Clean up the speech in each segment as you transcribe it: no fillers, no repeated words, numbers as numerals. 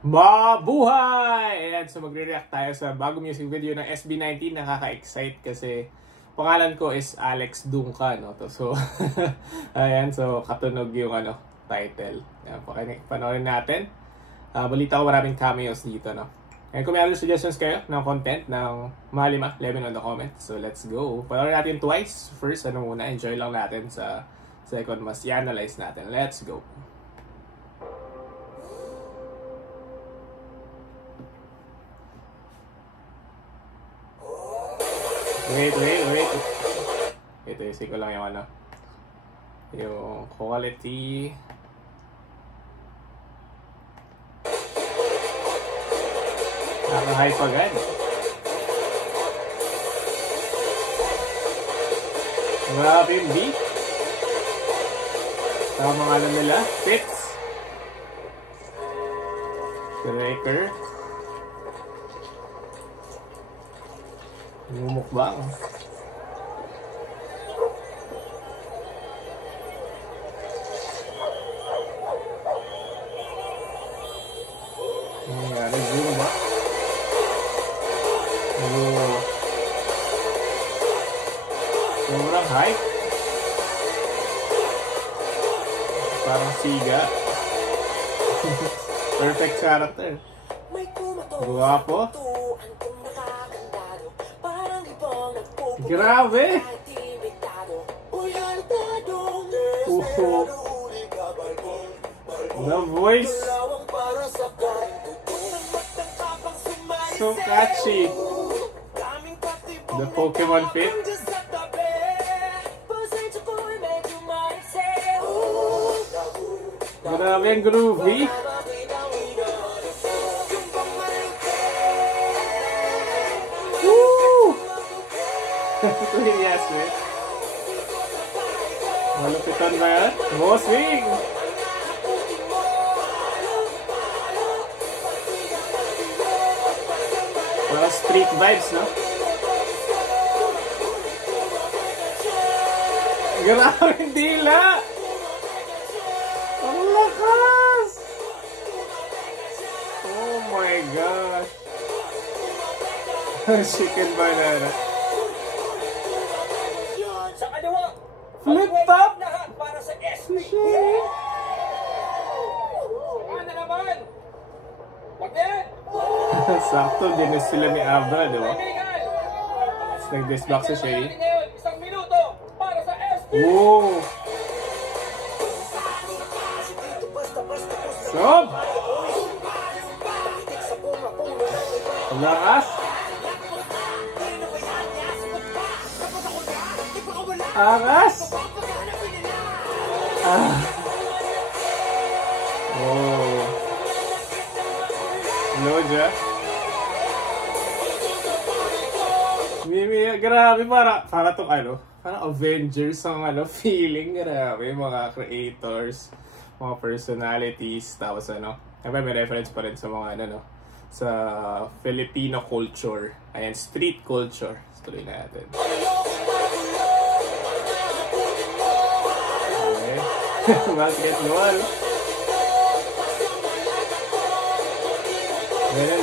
Mabuhay! Ayan, so magre-react tayo sa bagong music video ng SB19. Nakaka-excite kasi pangalan ko is Alex Dungca, no? So, ayan, so katunog yung title. Ayan, panoorin natin. Balita ko maraming cameos dito, no? And kung may other suggestions kayo ng content ng Mahalima, let me know in the comments. So, let's go. Panoorin natin twice. First, muna, enjoy lang natin. Sa second, mas i-analyze natin. Let's go. Wait. Ito, isip ko lang yung yung quality. Naka-high pa agad. Grabe yung beat. Tama mga alam nila. Fits. Striker. Mumukbang. Nangyari, zero ba? Sobrang hype. Parang siga. Perfect character. Guwapo. Grabe! The voice. So catchy. The Pokemon fit. Grabe ang groovy. Ito yung Yasmin. Malupitan ba yan? Swing! Parang street vibes, no? Grabe yung dila! Ang lakas! Oh my gosh! Chicken banana. Flip top! Para sa SB. Ano naman? Wag yan! Sakto, din sila ni Abra, di ba? Nag-disbox sa Shay. Isang minuto para sa SB. Woo! Sob! Ang lakas! Angas! Oh. Loja. Grabe, para tong parang Avengers ang feeling. Grabe, mga creators, mga personalities, tapos may reference pa rin sa mga sa Filipino culture. Ayan, street culture. Tuloy natin. Basketball.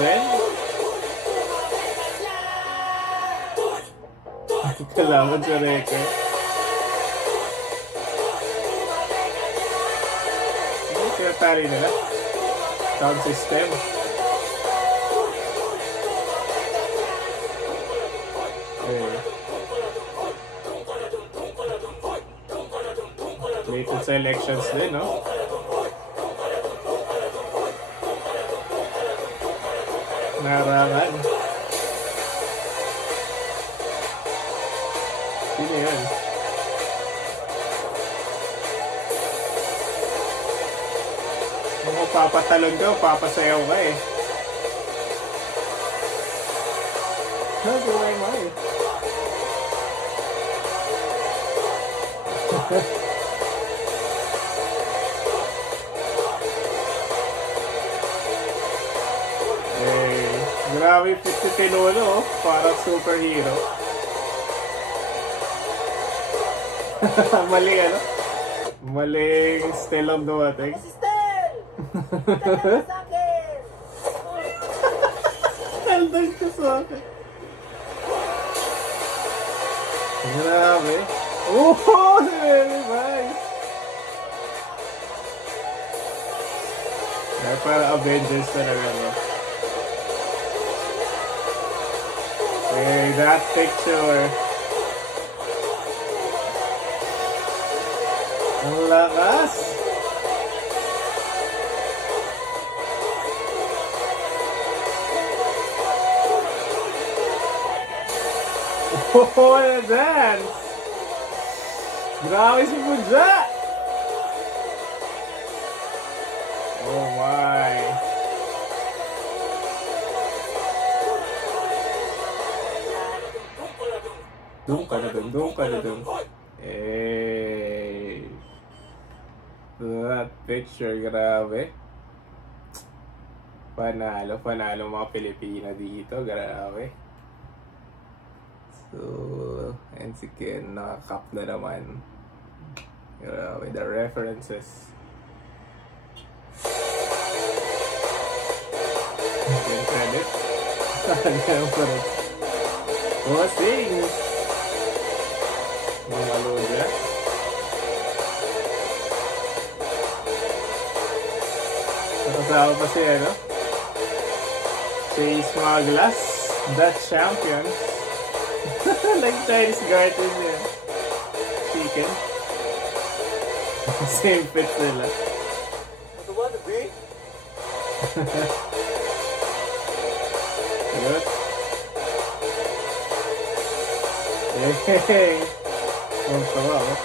Ben. Kalaman sa record. Ano tinatari nila? Sound system. Related sa elections din, no? Narangan. Sino yan? Kung papatalon ka, papasayaw ka eh. Gawin mo eh. Grabe si Tinolo, parang superhero. Mali Maling style ang dumating. Assistant! Sa akin! dunk ko sa akin. Grabe. Oh, very nice. Ay, para Avengers talaga, no? Hey, that picture. Ang lakas. Oh, what a dance! Grabe si Buja! Oh my! Dung ka na dun, dung ka na dun. Hey! That picture, grabe. Panalo, panalo mga Pilipina dito, grabe. So, and si Ken, nakakap na naman. Grabe, the references. Ken credit. Ganyan pa rin. Bossing! Yung maluja. Nakasama pa si, ano? Si Smaglas, Dutch champion. Like Chinese garden yan. Chicken. Same fit nila. What the one, the big? Good. Hey! Ang tawa, oh.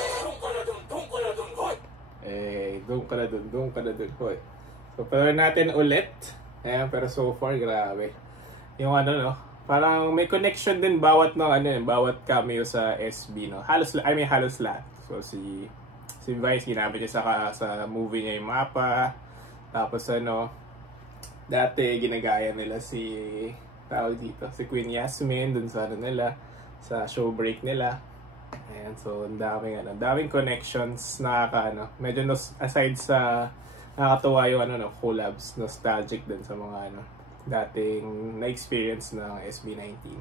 Eh, doon ka na dun, hoy. So, pero natin ulit. Ayan, pero so far, grabe. Yung ano, no? Parang may connection din bawat bawat cameo sa SB, no. Halos lahat. So si Vice ginamit niya sa movie niya yung mapa. Tapos dati ginagaya nila si si Queen Yasmin dun sa nila sa show break nila. Ayan, so ang daming connections medyo aside sa nakakatuwa yung collabs, nostalgic din sa mga dating na-experience ng SB19.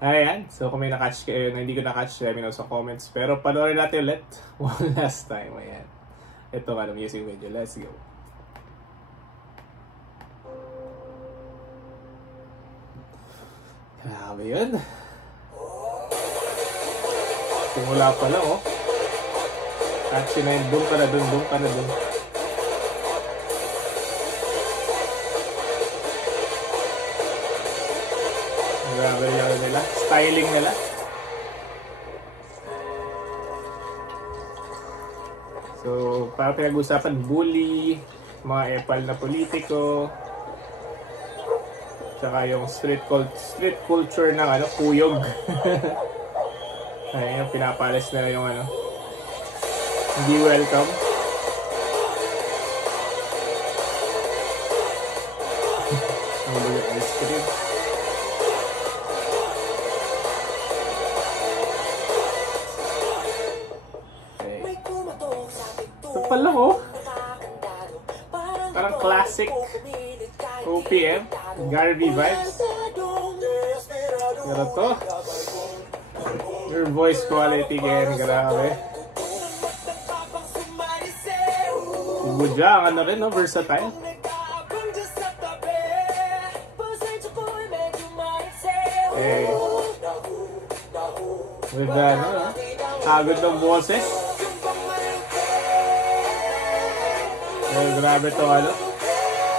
Ayan, so kung may na-catch kayo na hindi ko na-catch, let me know sa comments. Pero panoorin natin ulit one last time. Ayan, ito music video. Let's go. Grabe yun. Simula pa lang, oh. Catchy na yun. Doon ka na dun. Grabe yung nila. Styling nila. So, para pinag-usapan, bully, mga epal na politiko, tsaka yung street culture ng kuyog. Ayun yung pinapalis nila yung hindi welcome. Ang bulit ice cream. Pala oh. Parang classic OPM, Garvey vibes. Pero to, your voice quality again, grabe. Si Buja, rin, no? Versatile. Eh, with agad ng boses. Grabe to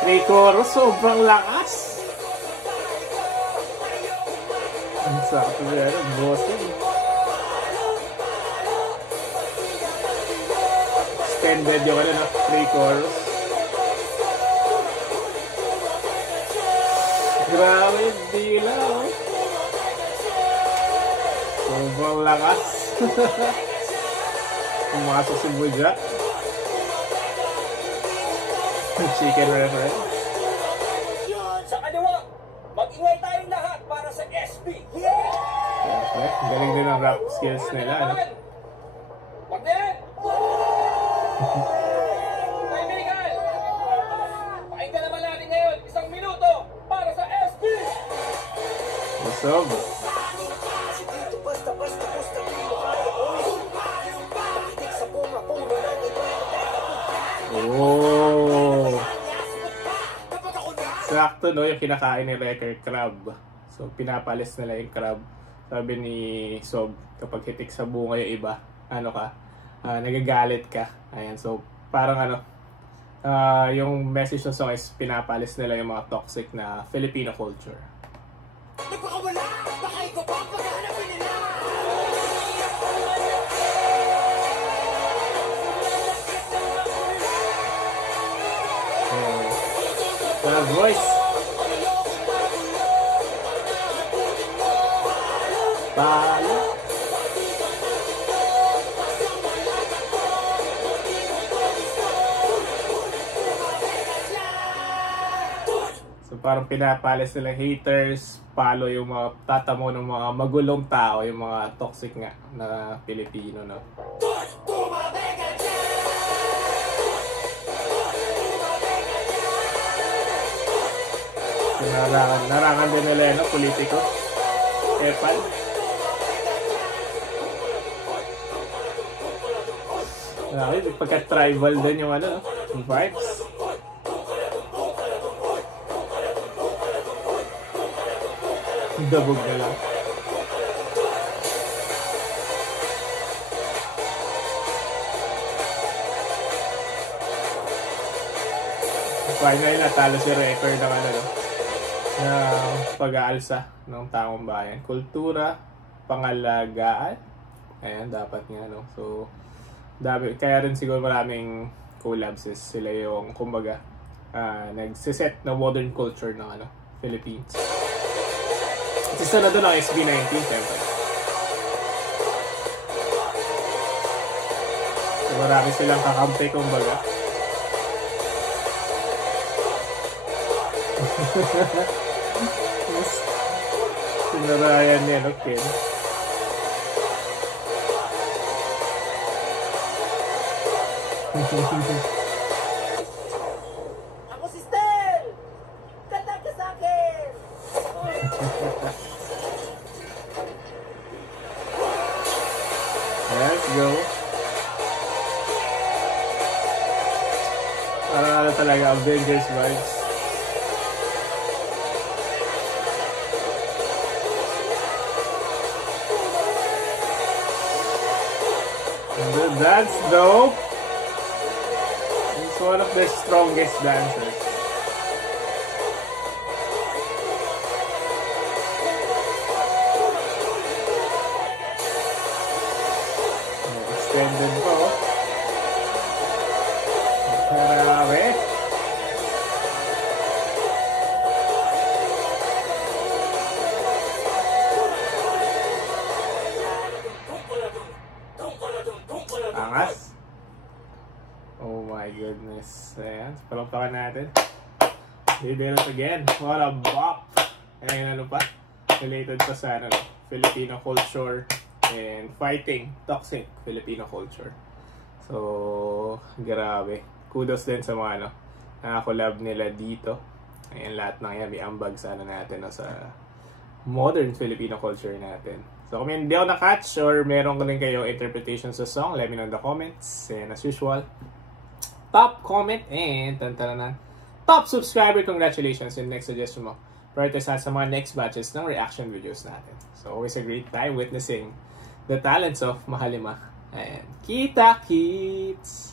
pre-chorus, sobrang lakas. Ang sakto na bossing. Extended yung pre-chorus. Grabe yung dila, oh. Sobrang lakas. Pumasok si Buja. Chicken reference. Sa kaliwa, mag-ingay tayong lahat para sa SB. Perfect. Galing din ang rap skills nila, Wag na yan! Kaibigan! Pakinggan naman natin ngayon, 1 minuto para sa SB! Sob. Oh. Sakto, no, yung kinakain ni Wrecker, crab. So, pinapalis nila yung crab. Sabi ni Sob, kapag hitik sa bunga yung iba, ano ka, nagagalit ka. Ayan, so, parang ano, yung message ng song is pinapalis nila yung mga toxic na Filipino culture. Nagpakawala, baka ikaw pa paghanapin nila. Voice. Palo. So parang pinapalis nila haters, palo yung mga tatamo ng mga magulong tao, yung mga toxic nga na Pilipino, no? Narangan din nila, no? Politiko. Epal. Pagka-tribal din yung ano, yung vibes. Dabog na lang. Finally, natalo si Wrecker ng ano, no? Na pag-aalsa ng taong bayan. Kultura, pangalagaan. Ayan, dapat nga, no? So, kaya rin siguro maraming collabs is sila yung, kumbaga, nagsiset na modern culture ng ano, Philippines. At isa na doon ang SB19, siyempre. So, marami silang kakampi, kumbaga. Sinarayan niya, okay. Ako si Stel! Kanta ka sa akin! Let's go. Parang ano talaga, Avengers vibes. That's dope. He's one of their strongest dancers. Extended po. Grabe. Angas. Oh my goodness. Ayan, palakpakan natin. They did it again. What a bop. Ayan, ano pa? Related pa sa ano, Filipino culture and fighting toxic Filipino culture. So, grabe. Kudos din sa mga ano, collab nila dito. Ayan, lahat ng yan, may ambag sa ano natin, no, sa modern Filipino culture natin. So kung hindi ako na-catch or meron ko rin kayo interpretation sa song, let me know in the comments. And as usual, top comment and tantaranan. Top subscriber, congratulations. And next suggestion mo, prioritize sa mga next batches ng reaction videos natin. So always a great time witnessing the talents of Mahalima. And kita-kits!